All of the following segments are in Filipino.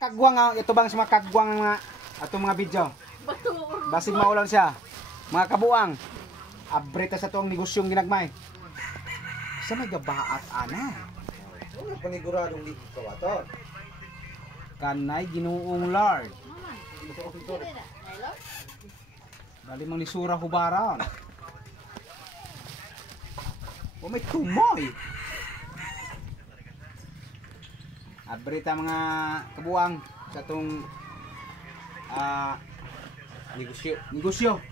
Kagwang ito bang sa mga kagwang nga atong mga video. Basig maulan siya. Mga kabuang. Abreta sa tuong negosyong ginagmay. Sa may gabaat ana. Ano paniguradong di kawaton? Kanay Ginoong Lord. Dali mang lisura hubaran. O may tumoy. Abreta mga kabuang sa tong negosyo.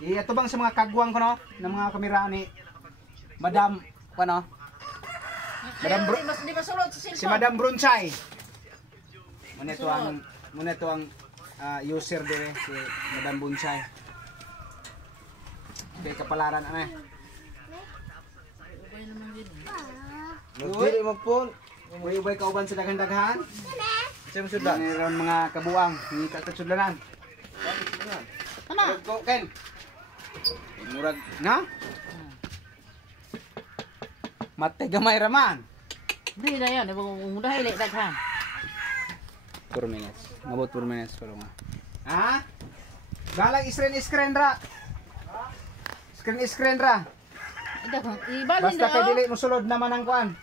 Ito bang sa mga kagwang ko no ng mga kamera ni Madam ano? Si Madam Brunchay. Muna to ang user dire si Madam Brunchay. Kay kapalaran ana. Nagdili mo po. May ubay kauban sa daghan-daghan. Siyang sudan. Mayroon mga kabuang, hindi katsudlanan. Go, Ken. Murag na? Mate gamay raman. Hindi na yan, mudah hilik daghan. 4 minutes. About 4 minutes pero nga. Ha? Galang screen ra. Screen ra. Ibalin Basta kay dili mo sulod naman ang kuan.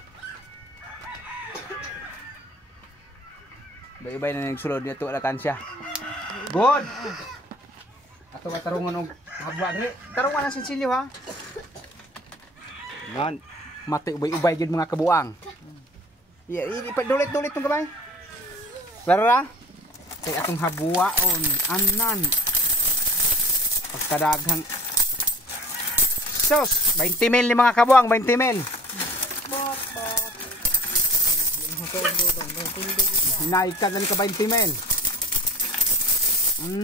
Bay-bay na nagsulod dito ala kansya. Good. Ato ka tarungan og habwa diri. Tarungan ang sinsilyo ha. Man, mati ubay-ubay gid mga kabuang. Ya, ipadulit-dulit tong gamay. Klaro ra? Kay atong habwaon anan. Pagkadaghang sos, 20 mil ni mga kabuang, 20 mil. Naikad na ka 20 mil.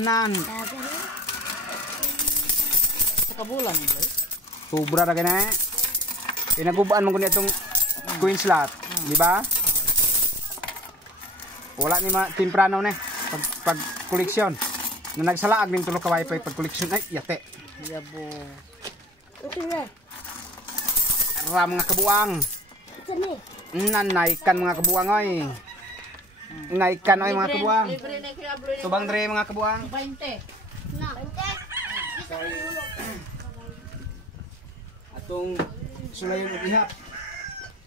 Nan. Sa kabulan mo. Sobra ra gana. Pinagubaan mo kun itong Queen slot, di ba? Wala ni temprano ne pag koleksyon. Na nagsalaag ning tulo ka wifi pag koleksyon ay yate. Yabo. Ra mga kabuang. Nanaikan mga kabuang oy. Naikan oy mga kabuang. Tubang dre mga kabuang. 20. Na. Atong sulayon og ihap.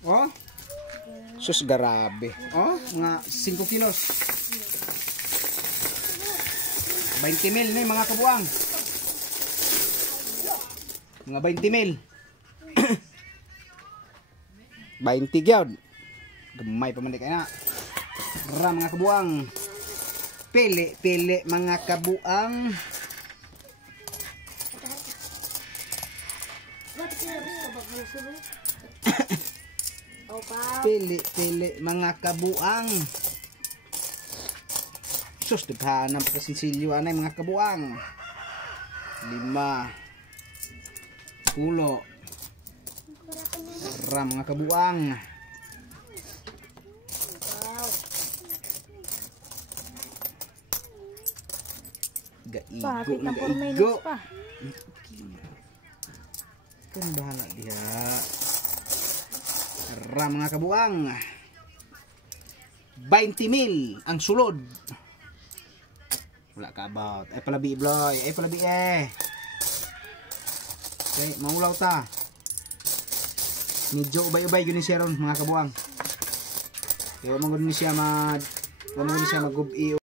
Oh. Sus garabe. Oh, mga 5 kilos. 20 mil ni mga kabuang. Mga 20 mil. 20 gyud. Gamay pa man di kay na. Ra mga kabuang. Pili mga kabuang. Pili mga kabuang. Sus daghanan pa sinsilyo anay mga kabuang. 5 pulo. Ra mga kabuang. Bakit na 4 minutes Gaigo. pa? Kan bahala dia. Ra mga kabuang. 20 mil ang sulod. Wala ka about. Ay palabi bloy, ay palabi eh. Okay, maulaw ta. Medyo ubay-ubay gini siya ron mga kabuang. Kaya wala mo gani siya mag-gubi